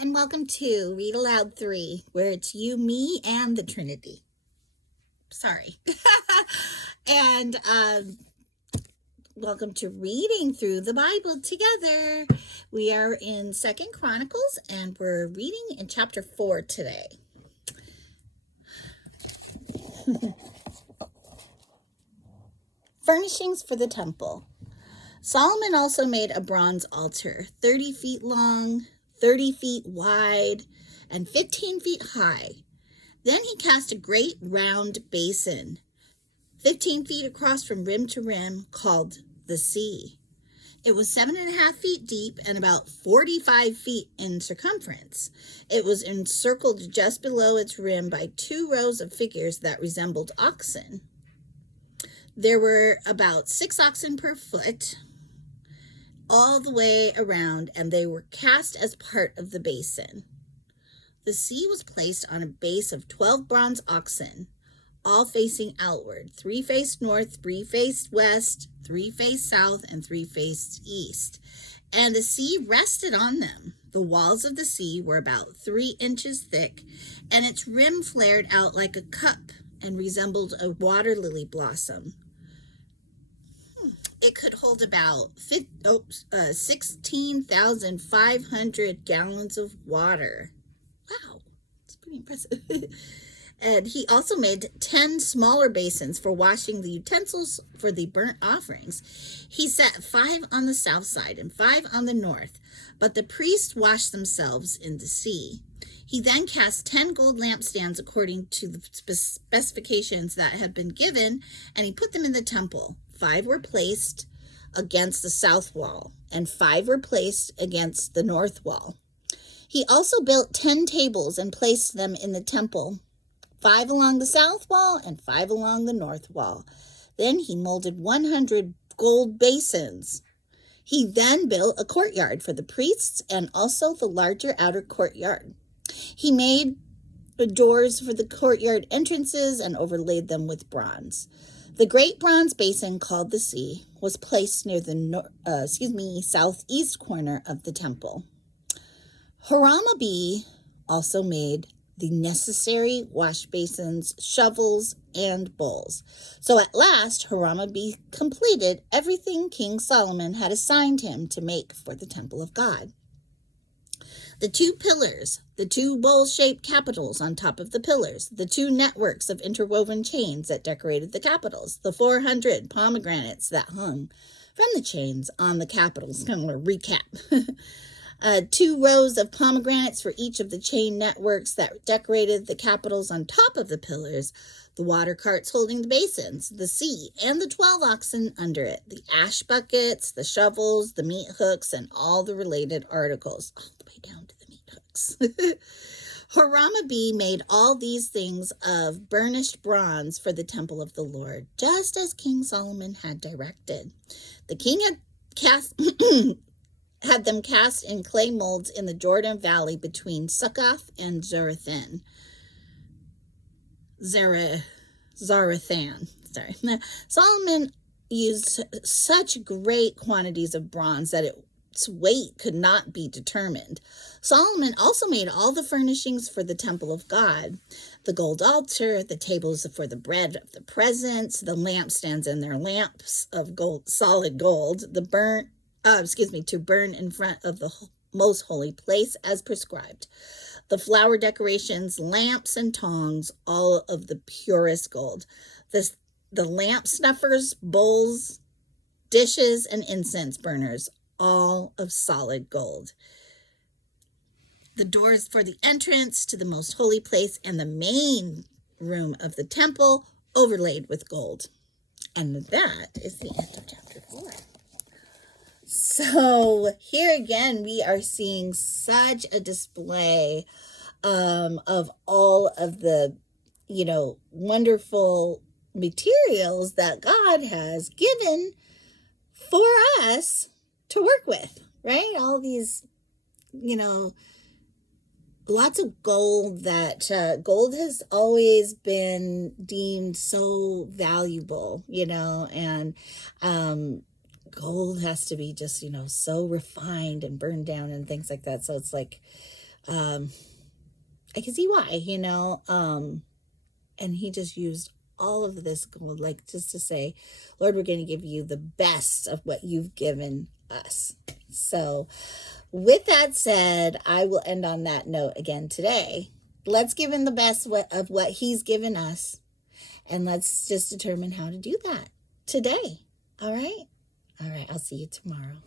and welcome to Read Aloud 3, where it's you, me, and the Trinity. Sorry. and welcome to reading through the Bible together. We are in 2 Chronicles, and we're reading in chapter 4 today. Furnishings for the temple. Solomon also made a bronze altar, 30 feet long, 30 feet wide, and 15 feet high. Then he cast a great round basin, 15 feet across from rim to rim, called the sea. It was 7.5 feet deep and about 45 feet in circumference. It was encircled just below its rim by 2 rows of figures that resembled oxen. There were about 6 oxen per foot, all the way around, and they were cast as part of the basin. The sea was placed on a base of 12 bronze oxen, all facing outward. 3 faced north, 3 faced west, 3 faced south, and 3 faced east. And the sea rested on them. The walls of the sea were about 3 inches thick, and its rim flared out like a cup and resembled a water lily blossom. It could hold about 16,500 gallons of water. Wow, that's pretty impressive. And he also made 10 smaller basins for washing the utensils for the burnt offerings. He set 5 on the south side and 5 on the north, but the priests washed themselves in the sea. He then cast 10 gold lampstands according to the specifications that had been given, and he put them in the temple. 5 were placed against the south wall, and 5 were placed against the north wall. He also built 10 tables and placed them in the temple, 5 along the south wall and 5 along the north wall. Then he molded 100 gold basins. He then built a courtyard for the priests and also the larger outer courtyard. He made the doors for the courtyard entrances and overlaid them with bronze. The great bronze basin called the sea was placed near the southeast corner of the temple. Hiram-Abi also made the necessary wash basins, shovels, and bowls. So at last, Hiram-Abi completed everything King Solomon had assigned him to make for the temple of God. The 2 pillars, the 2 bowl-shaped capitals on top of the pillars, the 2 networks of interwoven chains that decorated the capitals, the 400 pomegranates that hung from the chains on the capitals. Kind of a recap. 2 rows of pomegranates for each of the chain networks that decorated the capitals on top of the pillars, the water carts holding the basins, the sea, and the 12 oxen under it, the ash buckets, the shovels, the meat hooks, and all the related articles, all the way down to the meat hooks. Hiram-Abi made all these things of burnished bronze for the temple of the Lord, just as King Solomon had directed. The king had them cast in clay molds in the Jordan Valley between Succoth and Zarethan. Solomon used such great quantities of bronze that its weight could not be determined. Solomon also made all the furnishings for the temple of God: the gold altar, the tables for the bread of the presence, the lampstands and their lamps of gold, solid gold, to burn in front of the most holy place as prescribed. The flower decorations, lamps, and tongs, all of the purest gold. The lamp snuffers, bowls, dishes, and incense burners, all of solid gold. The doors for the entrance to the most holy place and the main room of the temple overlaid with gold. And that is the end of chapter 4. So here again, we are seeing such a display of all of the, wonderful materials that God has given for us to work with, right? All these, lots of gold that gold has always been deemed so valuable, and gold has to be just, so refined and burned down and things like that. So it's like, I can see why, and he just used all of this gold, like just to say, Lord, we're going to give you the best of what you've given us. So with that said, I will end on that note again today. Let's give him the best of what he's given us. And let's just determine how to do that today. All right? All right. I'll see you tomorrow.